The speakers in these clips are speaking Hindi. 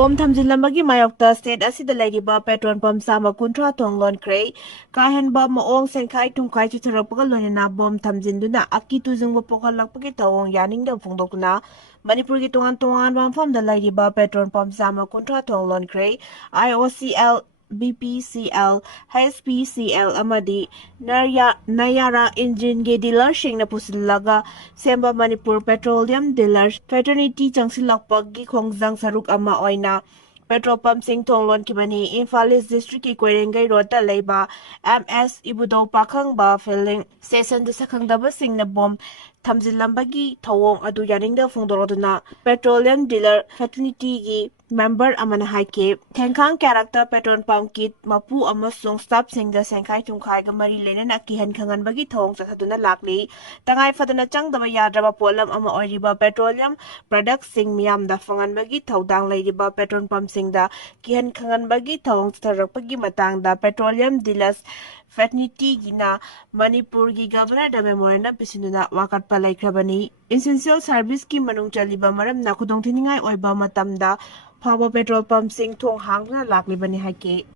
Bom thamjinlambagi mayokta state asida leiriba petrol pump sama kuntra thonglon krei kahenba maong senkhai tungkai chutharapga loinena bom thamjinduna aki tujungba pokhalakpagi tawong yaningda phongdokna Manipur gi tongan mafam da leiriba petrol pump sama kuntra thonglon krei IOCL BPCL, HPCL amadi Nayara engine ge dealer shingna pusilaga semba Manipur Petroleum Dealers Fraternity changsilakpag gi khongjang saruk ama oina petrol pump sing thonglon kibani Imphal East District ki Koirengai Road ta leiba MS Ibudo Pakhang ba filling station du sakhangdaba singna bom thamjilambagi thawong adu yaningda phongdoroduna petroleum dealer fraternity gi member amana haike thengkhang character petrol pump kit mapu amasung staff singda sengkhai tungkhai ga mari lenen akihan khangan bagi thong chathaduna lakli tangai fadana changdaba yadraba polam ama oiriba petroleum product sing miam da fangan bagi thodang leiriba petrol pump singda kihan khangan bagi thong charakpagi matang da petroleum dealers fraternity gina Manipur gi governor da memorandum pisinuna wakat palai krabani essential service ki manung chaliba maram na khudong thiningai oiba matamda Power petrol pump sing thong hangna laklibani haike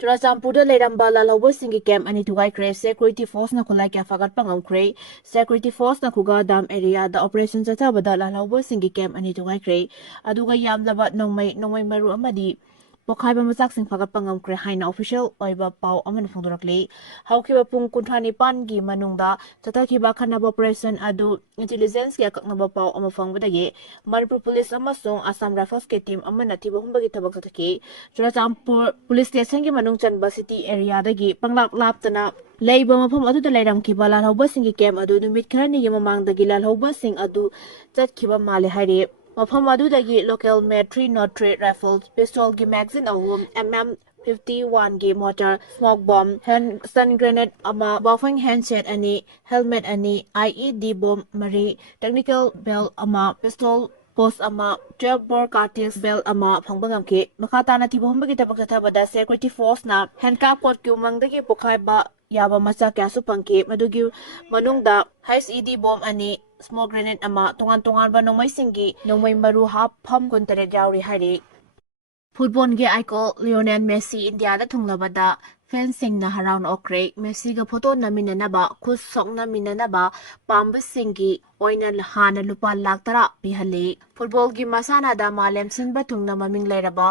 Churachampurda leiramba lalauba singi camp ani Thugaikhre security force na khulai kya fagat pangamkhre security force na khuga dam area da operation chathabada lalauba singi camp ani Thugaikhre aduga yamlaba nongmai maru amadi Pokhaiba machak sing fagat pangamkhre haina official oiba pau aman phongdorakle haukiba pung kunthani pan gi manungda chatakhiba khanaba operation adu intelligence ya kaknaba pau ama fangbadagi Manipur police amasung Assam Rifles ke team amana thiba humbagi thabak chathaki Churachampur police station gi manung chanba city area dagi panglap laptana leiba mafam adu da leiram ki bala hauba singi camp adu numit kharani gi mamang dagi lal hauba sing adu chatkhiba male haire Mafam adudagi local made 303 rifles, pistol gi magazine awum, MM51 gi motor, smoke bomb, hand stun grenade ama buffing handset ani, helmet ani, IED bomb mari, technical bell ama, pistol post ama 12 bore cartridge bell ama phangbangamke makata na tibo humbagi tabakatha bada security force na handcuff court kumangdagi pokhai ba yaba macha kya su pangke madugi manungda HED bomb ani smoke grenade ama tongan ba nongmai singi nongmai maru hap pham kuntare jauri hari Football ge icon Lionel Messi India da thunglabada fencing na haround okre Messi ga photo namina ba khus sokna minana ba pamba singi oina hana lupa lakh tara pihale football gi masana da malem sinba thungna maming leiraba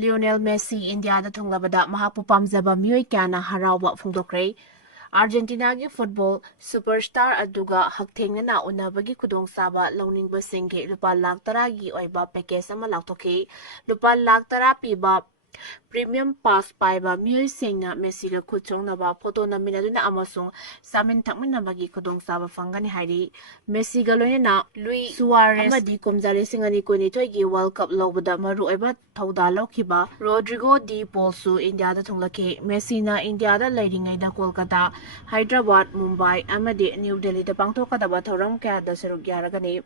Lionel Messi India da thunglabada mahapu pamjaba mioi kyana harawba phungdokre Argentina gi football superstar aduga hakthengna unabagi khudong saba loningba singge lupa lakh tara gi oiba package ama laktokhe lupa lakh tara piba Premium pass paiba mioi singna Messi ga khuchong na ba photo na minaduna amasung samin thakmin na bagi khudong saba fangani hairi Messi ga loina Luis Suarez amadi komjale singani koni toy gi World Cup lobada maru eba thauda lokhiba Rodrigo Di Paul su India da thunglake Messi na India da leiringai da Kolkata Hyderabad Mumbai amadi New Delhi da pangthokada ba thoram kya da saruk yaragani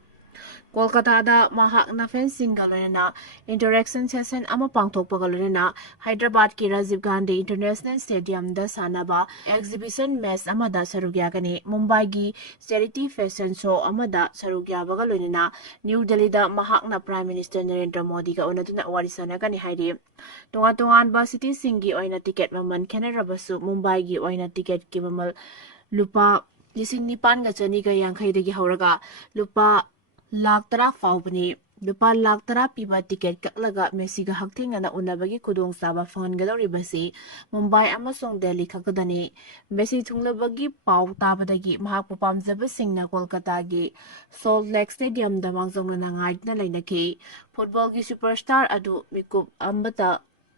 Kolkata da mahakna fencing galorena interaction session ama pangthokpa galorena Hyderabad ki Rajiv Gandhi International Stadium da sanaba exhibition match ama da sarugya gani Mumbai gi charity fashion show ama da sarugya bagalorena New Delhi da mahakna Prime Minister Narendra Modi ga onaduna warisana gani hairi tongan ba city singi oina ticket maman khenarabasu Mumbai gi oina ticket ki mamal lupa lising nipan ga chani ga yankhai dagi hauraga lupa lakh tara faubani lupa lakh tara piba ticket kaklaga Messi ga hakthengna unabagi khudong saba fangangadori basi Mumbai amasong Delhi khakadani Messi thunglabagi pau tabadagi mahakpu pamjaba singna Kolkata gi Salt Lake Stadium da mangjongna nangaitna lainaki football gi superstar adu mikup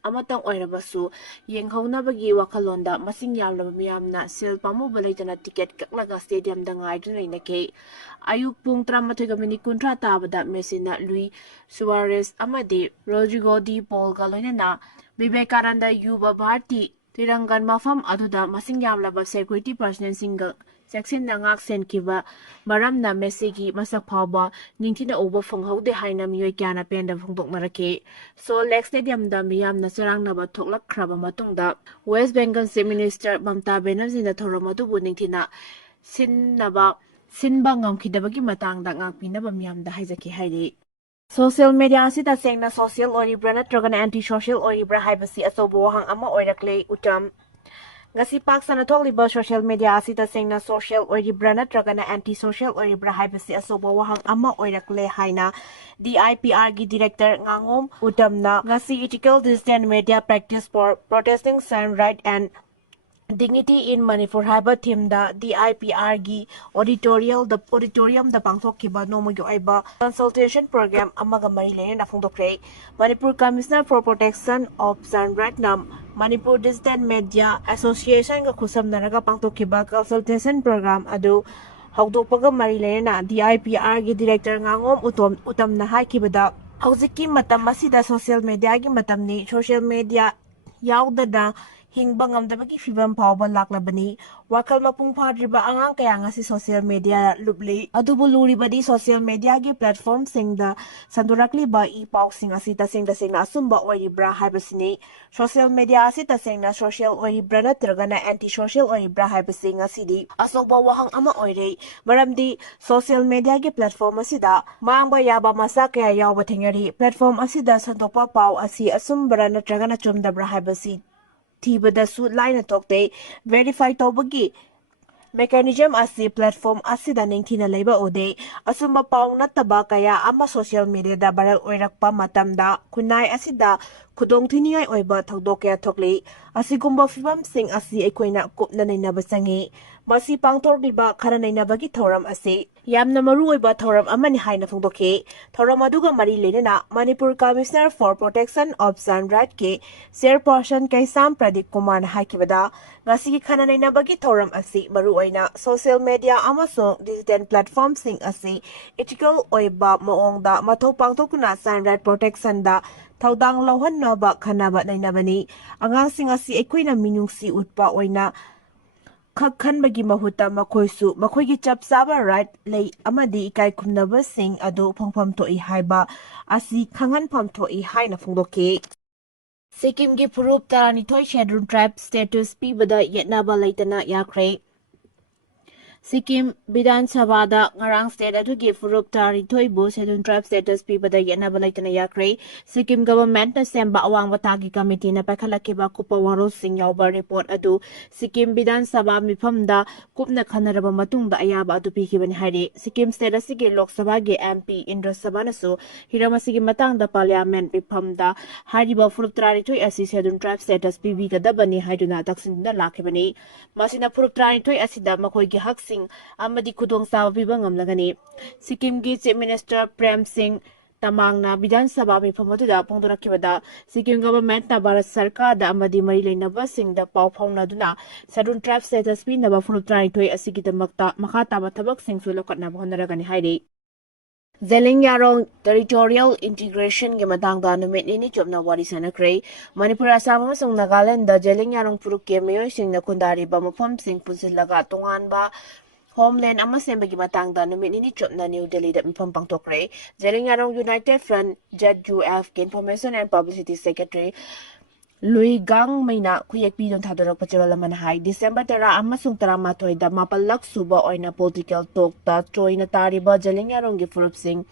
amatang oirabasu yenghonabagi wakhalonda masing yamlaba miyamna sel pamuba leitana ticket kaklaga stadium da ngaidna lainake ayuk pung 13:30 tabada Messi-na Luis Suarez amadi Rodrigo Di Paul ga loinana Vivekananda Yuva Bharati Tirangan mafam aduda masing yamlaba security personnel single section na ngak sen kiba maramna Messi gi masak phawba ningthina uba phonghaude haina mioi kyana penda phongdok narake so Lake Stadium da miyamna charangna ba thoklak khraba matungda West Bengal Chief Minister Mamta Banerjee da thoromadu bu ningthina sinba ngamkhidabagi matangda ngakpinaba miyamda haijaki hairi Social media asida sengna social oribra natragana anti social oribra haibasi asobo wahang ama oirakle utam ngasi pak sana thokliba social media asida sengna social oribra natragana anti social oribra haibasi asobo wahang ama oirakle haina DIPR gi director ngangom utamna ngasi ethical dissident media practice for protesting civil right and Dignity in Manipur haiba theme da DIPR gi auditorium da pangthokkiba nomogi oiba consultation program amaga mari lena phongdokre Manipur Commissioner for Protection of Civil Rights nam Manipur Dissident Media Association ga khusamnaraga pangthokkiba consultation program adu hawdokpaga mari lena DIPR gi director ngangom utamna haikibada hawjiki matam asida social media gi matamni social media yaudada hingba ngamdabagi fibam phawba laklabani wakal mapung phadriba angang kaya ngasi social media lubli adubu luribadi social media gi platform singda sandurakli ba I paw sing asi tasing na asumba oiribra haibasini social media asi tasingna social oiribra natragana anti social oiribra haibasi ngasidi asoba wahang ama oirei maramdi social media gi platform asida mangba yaba masa kaya yawba thengari platform asida santopa paw asi asumbra natragana chumdabra haibasi Pibada line tokte verify tobagi mechanism asi platform asida ningthina leiba ode asumba paw nataba kaya ama social media da viral oirakpa matamda kunai asida khudong thiningai oiba thagdok kaya thokli asigumba fibam sing asi ekoina kupna nainaba sangi masi pangthorliba khara nainabagi thoram asi yamna maru oiba thoram amani haina phongdokhe thoram aduga mari lenena Manipur Commissioner for Protection of Civil Rights ke chairperson Kaisam Pradeep Kumar haikibada ngasi khana nainabagi thoram asi maru oina social media amasong digital platform sing asi ethical oiba maongda mathau pangthokuna civil right protection da thaudang lohannaba khanaba nainabani angangsing asi ekoina minungsi utpa oina khakhanbagi mahuta makhoisu makhoigi chapsaba right lei amadi ikai khumnaba sing adu phongpham toi haiba asi khangan pham thoi haina phongdoke Sikkim gi purup tarani thoi scheduled tribe status Pibada Yetnaba Leitana Yakhre Sikkim Bidan Sabada ngarang state adugi furup tari thoibu scheduled tribe status Pibada Yetnaba Leitana Yakhre Sikkim government na semba awang watagi committee na pakhalakiba kupa warol sing yawba report adu Sikkim Bidan Sabha mifamda kupna khanaraba matungda ayaba adu pikibani hari Sikkim state asigi Lok Sabha ge MP Indra Sabanasu hiramasigi matangda parliament mifamda hariba furup tari thoi asi scheduled tribe status PB gadabani haiduna taksinda lakhibani masina furup tari thoi asida makhoigi hak amadi khudong sawa piba ngamlagani Sikkim gi Chief Minister Prem Singh Tamangna Bidan Sabha mifam aduda phongdorakibada Sikkim government na Bharat Sarkar da amadi mari leinaba singda paw phawnaduna scheduled tribe status pinaba furup trai thoi asigidamakta makha taba thabak singsu lokatna honaragani hairi Zeling Yarong Territorial Integration ge matangda numit ni chopna wari sanakre Manipur Assam amasung Nagaland da Zeling Yarong puruk ke meyoy singna kundari ba mafam sing punsilaga tongan ba Homeland ama sembagi matangda numit ni chopna New Delhi da mifam pangtokre Zeling Yarong United Front ZUF ke Information and Publicity Secretary Lui Gang Maina Kuyekpi don Tadorok Pachalaman High December Tara Amasung Taramatoy da Mapalak Suba oina political talk ta Troy na Tariba Jaling Yarong Gifurup Singh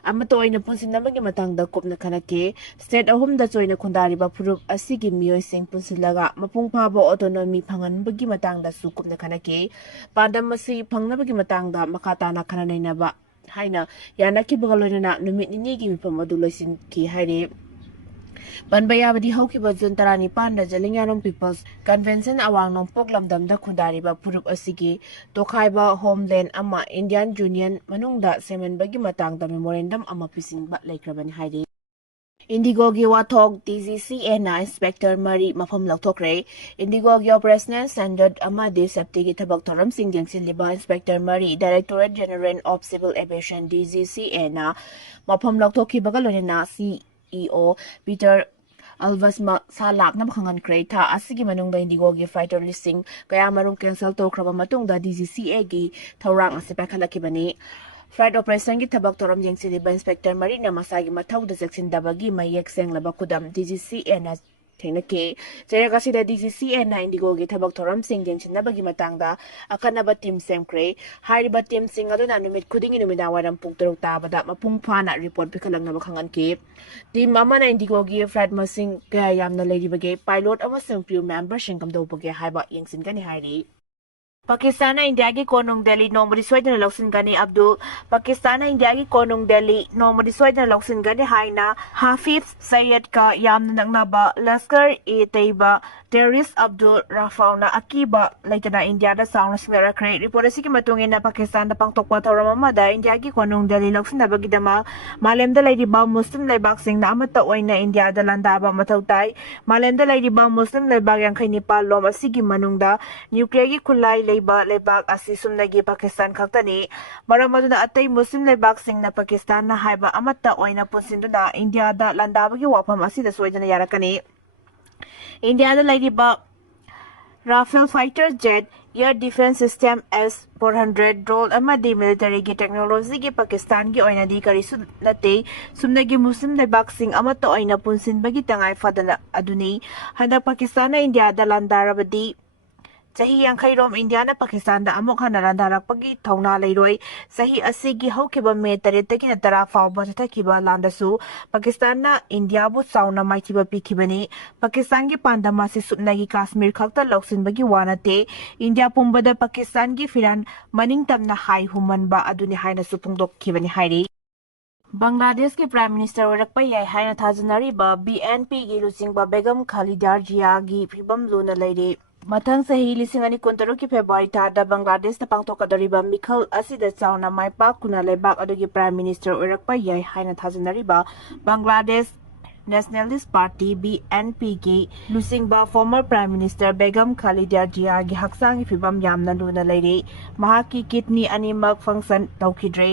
Amatoy na punsin namang matangda kup na kanake state ahum da choy na kundariba purup asigi miyoy sing punsilaga mapungpaba autonomy pangan bagi matangda sukup na kanake padam masi pangna bagi matangda makata na kananay na ba haina yana ki bagaloy na numit ni gi mipamaduloy ki haire Banbayabadi haukiba June tarani panda Jalingyarong People's Convention awang nong poklamdamda khundariba purup asigi Thokhre Homeland ama Indian Union manungda semenbagi matangda memorandum ama pisingba laikrabani hairi Indigo gi wathok DGCA na Inspector Mari mafam Thokhre Indigo gi Operational Standard ama de safety gi thabak thoram singjeng sinliba Inspector Mari Directorate General of Civil Aviation DGCA na mafam Thokhiba galona CEO Peter Alvasma Sarak na makangan kreta asigi manungda Indigo gi fighter listing kaya marong cancel tokraba matungda DGCA gi thawrang asipakhalakibani Flight operation gi tabak toram jengsi ba Inspector Marina masagi mathaw da jaksin dabagi mayek seng laba kudam DGCA na ꯊꯦꯡꯅꯈꯤ ꯆꯩꯔꯛ ꯑꯁꯤꯗ DCCN ꯏꯟꯗꯤꯒꯣꯒꯤ ꯊꯕꯛ ꯊꯧꯔꯝꯁꯤꯡ ꯌꯦꯡꯁꯤꯟꯅꯕꯒꯤ ꯃꯇꯥꯡꯗ ꯑꯈꯟꯅꯕ ꯇꯤꯝ ꯁꯦꯝꯈ꯭ꯔꯦ ꯍꯥꯏꯔꯤꯕ ꯇꯤꯝꯁꯤꯡ ꯑꯗꯨꯅ ꯅꯨꯃꯤꯠ ꯈꯨꯗꯤꯡꯒꯤ ꯅꯨꯃꯤꯗꯥꯡꯋꯥꯏꯔꯝ ꯄꯨꯡ 6 ꯇꯥꯕꯗ ꯃꯄꯨꯡ ꯐꯥꯅ ꯔꯤꯄꯣꯔꯠ ꯄꯤꯈꯠꯂꯛꯅꯕ ꯈꯪꯍꯟꯈꯤ ꯇꯤꯝ ꯑꯃꯅ ꯏꯟꯗꯤꯒꯣꯒꯤ ꯐ꯭ꯂꯥꯏꯠ ꯃꯁꯤꯡ ꯀꯌꯥ ꯌꯥꯝꯅ ꯂꯩꯔꯤꯕꯒꯦ ꯄꯥꯏꯂꯣꯠ ꯑꯃꯁꯨꯡ ꯀ꯭ꯔꯨ ꯃꯦꯝꯕꯔꯁꯤꯡ ꯀꯝꯗꯧꯕꯒꯦ ꯍꯥꯏꯕ ꯌꯦꯡꯁꯤꯟꯒꯅꯤ ꯍꯥꯏꯔꯤ ꯄꯥꯀꯤꯁꯇꯥꯟꯅ ꯏꯟꯗꯤꯌꯥꯒꯤ ꯀꯣꯅꯨꯡ ꯗꯦꯜꯂꯤ ꯅꯣꯡꯃꯗꯤ ꯁꯣꯏꯗꯅ ꯂꯧꯁꯤꯟꯒꯅꯤ ꯑब्ꯗꯨꯜ ꯄꯥꯀꯤꯁꯇꯥꯟꯅ ꯏꯟꯗꯤꯌꯥꯒꯤ ꯀꯣꯅꯨꯡ ꯗꯦꯜꯂꯤ ꯅꯣꯡꯃꯗꯤ ꯁꯣꯏꯗꯅ ꯂꯧꯁꯤꯟꯒꯅꯤ ꯍꯥꯏꯅ ꯍꯥꯐꯤꯖ ꯁꯩꯌꯗꯀ ꯌꯥꯝꯅ ꯅꯛꯅꯕ ꯂꯁꯀꯔ-ꯏ-ꯇꯩꯕ ꯇꯦꯔꯣꯔꯤꯁꯠ ꯑब्ꯗꯨꯜ ꯔꯥꯐꯥꯎꯅ ꯑꯀꯤꯕ ꯂꯩꯇꯅ ꯏꯟꯗꯤꯌꯥꯗ ꯆꯥꯎꯅ ꯁꯤꯡꯅꯔꯛꯈ꯭ꯔꯦ ꯔꯤꯄꯣꯔꯠ ꯑꯁꯤꯒꯤ ꯃꯇꯨꯡ ꯏꯟꯅ ꯄꯥꯀꯤꯁꯇꯥꯟꯗ ꯄꯥꯡꯊꯣꯛꯄ ꯊꯧꯔꯝ ꯑꯃꯗ ꯏꯟꯗꯤꯌꯥꯒꯤ ꯀꯣꯅꯨꯡ ꯗꯦꯜꯂꯤ ꯂꯧꯁꯤꯟꯅꯕꯒꯤꯗꯃꯛ ꯃꯥꯂꯦꯝꯗ ꯂꯩꯔꯤꯕ ꯃꯨꯁꯂꯤꯝ ꯂꯩꯕꯥꯛꯁꯤꯡꯅ ꯑꯃꯠꯇ ꯑꯣꯏꯅ ꯏꯟꯗꯤꯌꯥꯗ ꯂꯥꯟꯗꯥꯕ ꯃꯊꯧ ꯇꯥꯏ ꯃꯥꯂꯦꯝꯗ ꯂꯩꯔꯤꯕ ꯃꯨꯁꯂꯤꯝ ꯂꯩꯕꯥꯛ 29 ꯂꯣꯝ ꯑꯁꯤꯒꯤ ꯃꯅꯨꯡꯗ ꯅ꯭ꯌꯨꯀ꯭ꯂꯤꯌꯔꯒꯤ ꯈꯨꯠꯂꯥꯏ ꯂꯩꯕ ꯂꯩꯕꯥꯛ ꯑꯁꯤ ꯁꯨꯞꯅꯒꯤ ꯄꯥꯀꯤꯁꯇꯥꯟ ꯈꯛꯇꯅꯤ ꯃꯔꯝ ꯑꯗꯨꯅ ꯑꯇꯩ ꯃꯨꯁꯂꯤꯝ ꯂꯩꯕꯥꯛꯁꯤꯡꯅ ꯄꯥꯀꯤꯁꯇꯥꯟꯅ ꯍꯥꯏꯕ ꯑꯃꯠꯇ ꯑꯣꯏꯅ ꯄꯨꯟꯁꯤꯟꯗꯨꯅ ꯏꯟꯗꯤꯌꯥꯗ ꯂꯥꯟꯗꯥꯕꯒꯤ ꯋꯥꯐꯝ ꯑꯁꯤꯗ ꯁꯣꯏꯗꯅ ꯌꯥꯔꯛꯀꯅꯤ ꯏꯟꯗꯤꯌꯥꯗ ꯂꯩꯔꯤꯕ Rafale fighter jet air defence system S-400 drone अमदी मिलिटरीगी टेक्नोलॉजी पाकिस्तान की ओइनादी करिसु नते सुमनगी मुस्लिम लेबाकसिंग अमत्त ओइना पुनसिनबगी तंगाई फदना अदुनी हंदक पाकिस्तान इंडिया दा लांदारबदी चाही 50 रोम इंडिया ना पाकिस्तान दा अमुक हना लांदारकपगी थौना लेरोय चाही असिगी हौकिबा मे 13 10 फावबा चथकिबा लांदसु पाकिस्तान ना इंडिया बु चाउना माइथिबा पिखिबनी पाकिस्तान की पांदमा से सुपनागी काश्मीर खक्ता लौसिनबगी वानते इंडिया पुंबदा पाकिस्तान की फिरान मनिंग तमना हाई हुमनबा अदुनी हाइना सुपुंगदोखिबनी हाइरी बांग्लादेश के प्राइम मिनिस्टर ओरकपा याय हाइना थाजनरीबा BNP गी लुचिंगबा बेगम खालिदा जिया गी फिबम लुना लेरे मथंग सही 2023 की फेब्रुआरी थादा बांग्लादेश न पांगथोकदरिबा मिखल असिदा चाउना माइपाकुना लेबाक अदुगी प्राइम मिनिस्टर ओरकपा याय हाइना थाजनरीबा बांग्लादेश नेशनलिस्ट पार्टी BNP की लुसिंगबा former prime minister Begum Khaleda Zia गी हक्सांगी फिबम यामना लुना लेरे महाकी किडनी अनिमक फंक्शन तौखिद्रे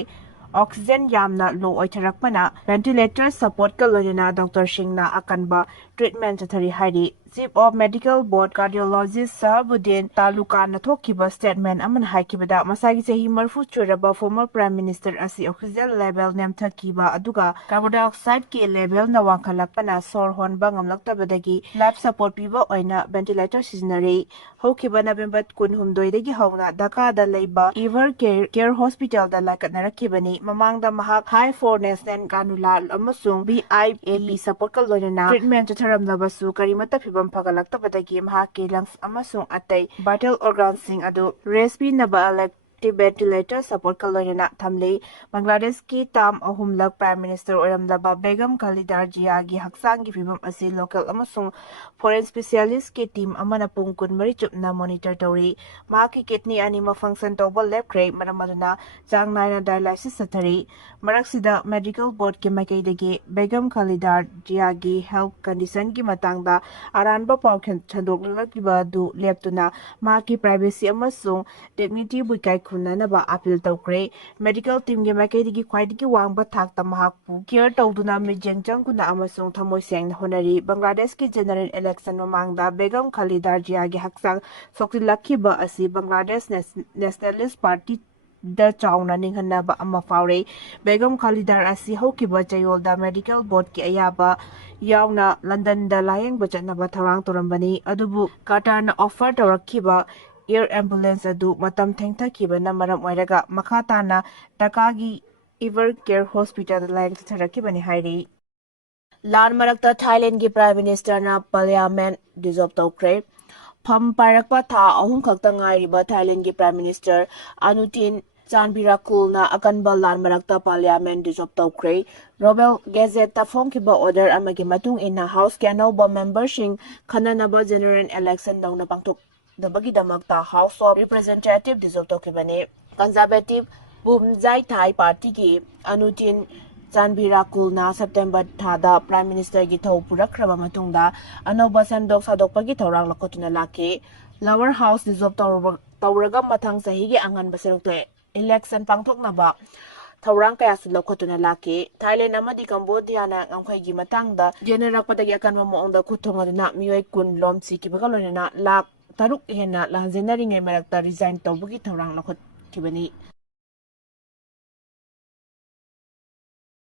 ऑक्सीजन यामना लो ओइथरकपना वेंटिलेटर सपोर्ट का लोइना डॉक्टर सिंहना अकनबा ट्रीटमेंट चथरी हाइरी chief of medical board cardiologist Shahabuddin तालुका नथोकिबा स्टेटमेंट अमन हाइकिबदा मसागी चही मरफु चुरबा फॉर्मर प्राइम मिनिस्टर असी ऑक्सीजन लेवल नेमथकिबा अदुगा कार्बन डाइऑक्साइड के लेवल न वांखलकपना सोर होनबा ngamlaktabadagi लाइफ सपोर्ट पीबा ओइना वेंटिलेटर सिजनरी हौकिबा नवेंबर 19 दगी हौना ढाका दा लेबा इवर केयर हॉस्पिटल दा लाकनरकिबनी ममांगदा महाक हाई फोर नेशनल कानुला अमसुंग BIP सपोर्ट का लोइना ट्रीटमेंट चथरमलबसु करिमता फिबम फगलक्तबदगी महाकी लंग्स अमसुंग अतै वाइटल ऑर्गन्सिंग अदु रेस्पी नबा वेंटिलेटर सपोर्ट का लोइना थमले बांग्लादेश की ताम अहुमलक प्राइम मिनिस्टर ओरमलबा बेगम खालिदा जिया गी हक्सांग की फिबम असी लोकल अमसुंग फॉरेन स्पेशलिस्ट की टीम अमना पुंग 20 चुपना मॉनिटर तौरी महाकी किडनी अनिमा फंक्शन तौबा लेपख्रे मरम अदुना चांग नाइना डायलिसिस सथरी मरक्सिदा मेडिकल बोर्ड के माइकैदगी बेगम खालिदा जिया गी हेल्थ कंडीशन की मतांगदा अरानबा पाउ छंदोकलकिबा दु लेपतुना महाकी प्राइवेसी अमसुंग डिग्निटी बुइकाई खुननबा अपील तौखरे मेडिकल टीम के माइकैदगी ख्वाइदगी वांगबा थाकता महाकपु केयर तौदुना मिजेंग चंगकुना अमसुंग थमोय सेंग होनरी बांग्लादेश की जनरल इलेक्शन ममांगदा बेगम खालिदा जिया गी हक्सांग सोक्सिलखिबा असी बांग्लादेश नेशनलिस्ट पार्टी द चाउना निंगहनबा अमा फावरे बेगम खालिदा असी हौकिबा चयोलदा मेडिकल बोर्ड की अयाबा यावना लंदन दा लायंग बचनबा थौरांग तोरंबनी अदुबु काटारना ऑफर तौरखिबा एयर एम्बुलेंस अदु मतम थेंगथखिबना मरम ओइरगा मखाताना ढाकागी इवर केयर हॉस्पिटल लायंग थरखिबनी हाइरी लान मरक्ता थाईलैंड की प्राइम मिनिस्टर ना पार्लियामेंट डिसॉल्व तौखरे फम पायरकपा था अहुम खक्ता ngairiba थाईलैंड की प्राइम मिनिस्टर अनुतिन चानबिराकुलना अकनबा लान मरक्ता पार्लियामेंट डिसॉल्व तौखरे रोबेल गेजेट ता फोंकिबा ऑर्डर अमगी मतुंग इना हाउस के अनौबा मेंबरशिंग खननबा जनरल इलेक्शन दौना पांगथोक दबगी दमकता हाउस ऑफ रिप्रेजेंटेटिव डिसॉल्व तौखिबने कंजर्वेटिव बुमजाई थाई पार्टी की अनुतिन चानबिराकुलना सेप्टेम्बर थादा प्राइम मिनिस्टर की थौ पुरखरबा मतुंगदा अनौबा सेमदोक सादोकपगी थौरांग लखोतुना लाखे लोअर हाउस डिसॉल्व तौरगा मथंग सही के अंगन बसरुक्ते इलेक्शन पांगथोकनबा थौरांग कयासु लखोतुना लाखे थाईलैंड अमदी कंबोडियाना ngamkhai gi matangda jenerakpadagi akanma moongda kuthongaduna miyoi 10 lom sikibga loina lakh 6 हेना लांजेनरिंगे मरक्ता रिजाइन तौबगी थौरांग लखोतखिबनी